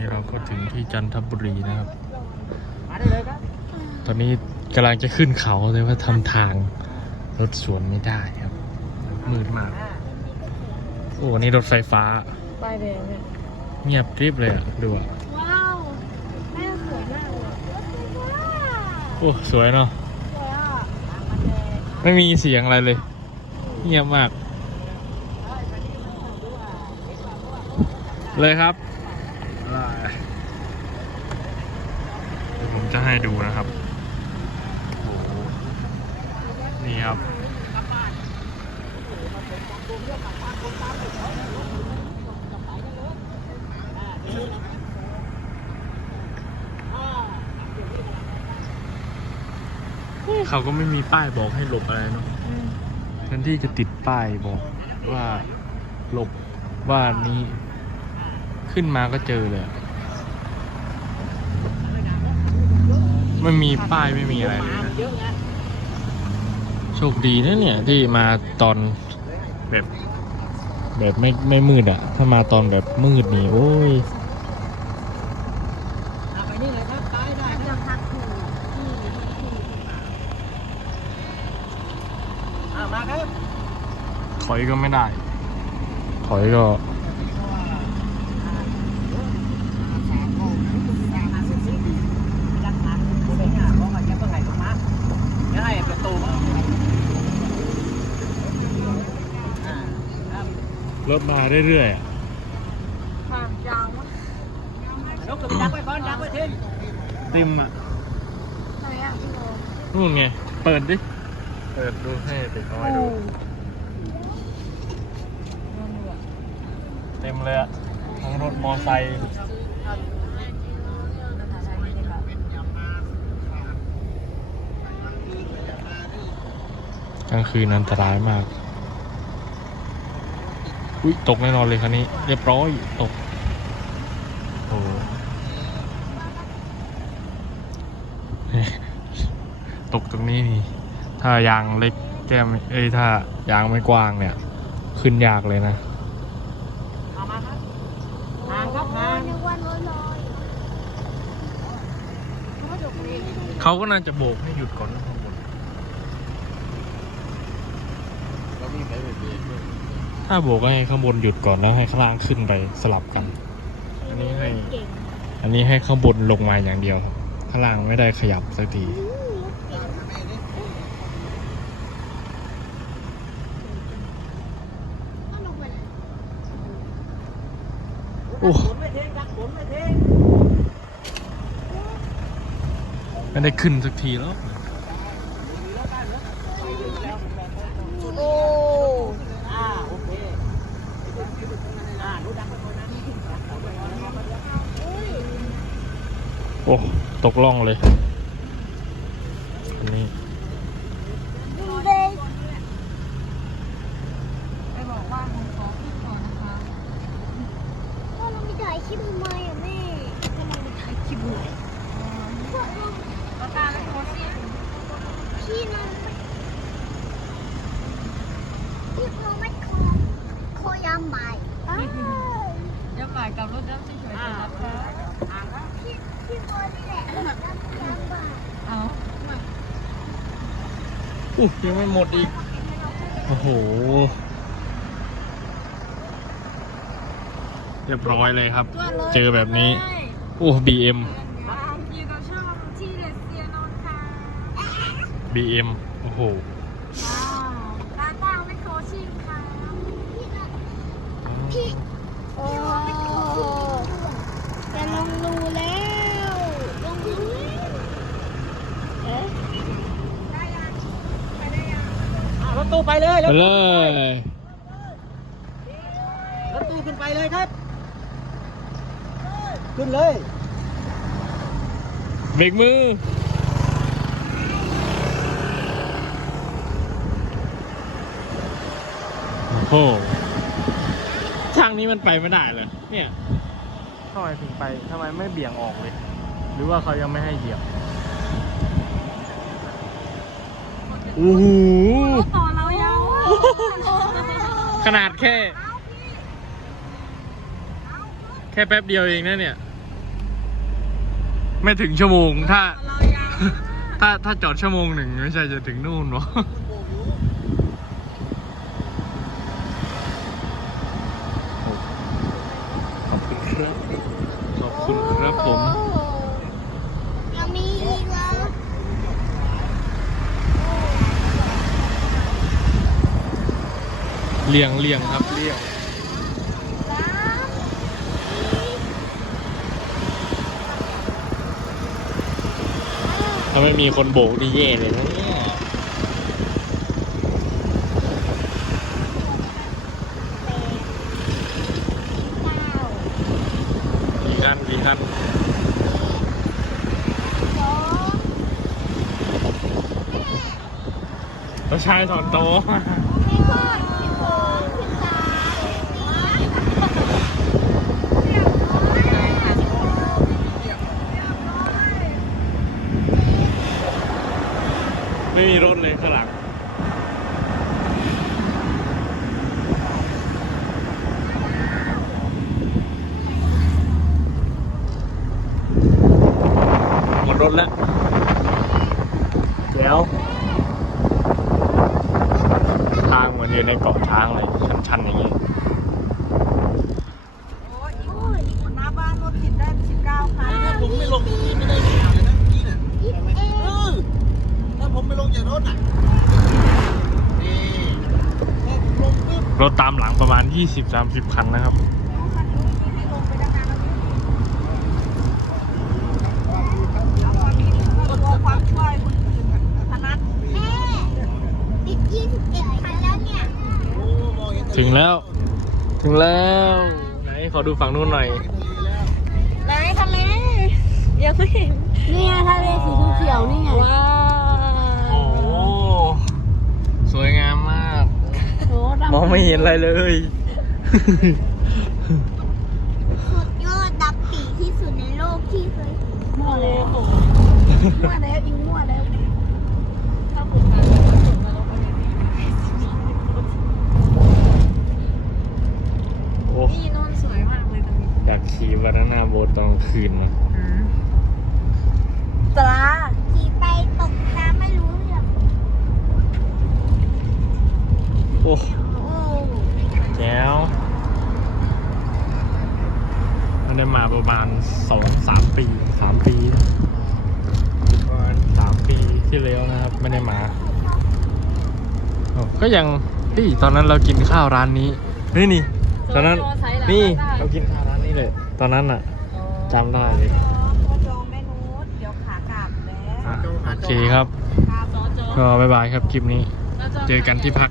นี้เราก็ถึงที่จันทบุรีนะครับมาได้เลยครับตอนนี้กำลังจะขึ้นเขาแต่ว่าทำทางรถสวนไม่ได้ครับ มืดมาก โอ้นี่รถไฟฟ้าป้ายแดงเนี่ยเงียบกริบเลยอะดูอะว้าวแม่สวยมากเลยว้าวโอ้ สวยเนาะสวยอะมันแดงไม่มีเสียงอะไรเลย เงียบมาก เลยครับเดี๋ยวผม จะให้ดูนะครับโอ้โหนี่ครับ เขาก็ไม่มีป้ายบอกให้หลบอะไรเนาะแทนที่จะติดป้ายบอกว่าหลบว่านี้ ขึ้นมาก็เจอเลยอะ ไม่มีป้ายไม่มีอะไรเลยนะเยอะไงโชคดีนะเนี่ยที่มาตอนแบบ แบบไม่ไม่มืดอะถ้ามาตอนแบบมืดนี่โอ้ยเอาไปนี่เลยครับตายได้มันจะพักถูกที่ที่อ่ามาครับถอยก็ไม่ได้ ถอยก็ รักฐานผมเองอะเพราะว่าจะเพิ่งไงตรงมาเดี๋ยวให้ประตูมาอ่าครับ รถมาเรื่อยๆอะผ่านยาวมากยกกระดักไว้ก่อนดักไว้ทิ้งติมอะไหนอะพี่โมนู่นไง เปิดดิ เปิดดูให้เด็กน้อยดูนั่นด้วยเต็มเลยอะทั้งรถมอไซค์กลางคืนอันตรายมาก อุ้ยตกแน่นอนเลยคันนี้ เรียบร้อยตกโอ้โหตกตรงนี้นี่ถ้ายางเล็กแก้มเอ้ยถ้ายางไม่กว้างเนี่ย ขึ้นยากเลยนะเอามาครับห่างครับห่างนึกว่าน้อยน้อยเขาก็น่าจะโบกให้หยุดก่อนนะข้างบน ถ้าโบกให้ข้างบนหยุดก่อนแล้วให้ข้างล่างขึ้นไปสลับกัน อันนี้ให้ อันนี้ให้ข้างบนลงมาอย่างเดียวครับ ข้างล่างไม่ได้ขยับสักทีโอ้ฝนไม่ทิ้งดักฝนไม่ทิ้งไม่ได้ขึ้นสักทีแล้ว โอ้ อ่าโอเคอ่าดูดักไว้ก่อนนะ โอ้ ตกล่องเลย อันนี้ ดูเด็กไปบอกว่าผมขอขึ้นก่อนนะคะว่าเราไม่ถ่ายคลิปทำไมอะแม่กำลังไปถ่ายคลิปเลยประกาศแล้วโพสต์พี่น้องพี่น้องไม่คอคอยามใหม่ ยังหมายกับรถน้ำที่เฉยๆนะคะ ห่างครับ พี่พี่บอลนี่แหละยามใหม่ เอา อู้ ยังไม่หมดอีก โอ้โห เรียบร้อยเลยครับ เจอแบบนี้ โอ้ BM อยู่กับช่องที่เลเซียนนท์ค่ะ BM โอ้โห ว้าวร้านตั้งไม่โคชิ่งค่ะ พี่โอ้จะลงรูแล้วลงรูเอ๊ะ อ่ารถ ตู้ไปเลยไปรถเลตู้ยรถตู้ขึ้นไปเลยครับ ขึ้นเลย เบรกมือ โอ้โหทางนี้มันไปไม่ได้เลย เนี่ย ทำไมถึงไปทำไมไม่เบี่ยงออกเลย หรือว่าเขายังไม่ให้เหยียบ โอ้โหต่อเรายาว ขนาดแค่ แค่แป๊บเดียวเองนะเนี่ย ไม่ถึงชั่วโมงถ้า ถ้าถ้าจอดชั่วโมงหนึ่งไม่ใช่จะถึงนู่นหรอ เลี่ยงเลี่ยงครับเลี่ยงสามสี่ถ้าไม่มีคนโบกนี่แย่เลยนะเนี่ยเก้ากี่คันกี่คันสองแล้วชายถอนโตะไม่พอสิ ไม่มีรถเลยข้างหลังหมดรถแล้ว เดี๋ยว ทางเห มือนอยู่ในเกาะช้างเลย ชันๆ อย่างนี้โอ้ยอีกหน้าบ้านรถติดได้สิบเก้าคันถ้าผมไม่ลงไม่ได้ข่าวเลยนะกี้น่ะยี่สิบเออถ้าผมไม่ลงจากรถน่ะนี่รถตามหลังประมาณ 20-30 คันนะครับ คันนี้มีให้ลงไปด้านหน้าแล้วเอาความนี้ตัวความช่วยคนอื่นพนัด แม่ติดยี่สิบเอ็ดคันแล้วเนี่ย โอ้มองเห็นทะเล ถึงแล้ว ถึงแล้ว ไหนขอดูฝั่งนู้นหน่อยเห็นทะเลแล้วไหนทะเลยังไม่เห็นนี่ไงทะเลสีเขียวๆนี่ไงว้าวโอ้โหสวยงามมากโอ้ดำมองไม่เห็นอะไรเลย สุดยอดดับปีที่สุดในโลกที่เคยเห็นมั่วแล้วมั่วแล้วอิงมั่วแล้ว ถ้าผมมาผมมาลงไปในนี้ โอ้ นี่นู่นสวยมากเลยตรงนี้ อยากขี่บานาน่า โบ๊ทตอนกลางคืนนะตราขี่ไปตกน้ำไม่รู้เรื่องโอ้โอ้แจ๋วมันได้มาประมาณสองสามปีสามปีประมาณสามปีที่แล้วนะครับ ไม่ได้มาโอ้ก็ยังพี่ตอนนั้นเรากินข้าวร้านนี้ นี่นี่ตอนนั้นนี่เรากินข้าวร้านนี้เลย ตอนนั้นอะ จำได้เลยโคจองแม่นูดเดี๋ยวขากลับแล้วโอเคครับ ก็บายบายครับคลิปนี้ เจอกันที่พัก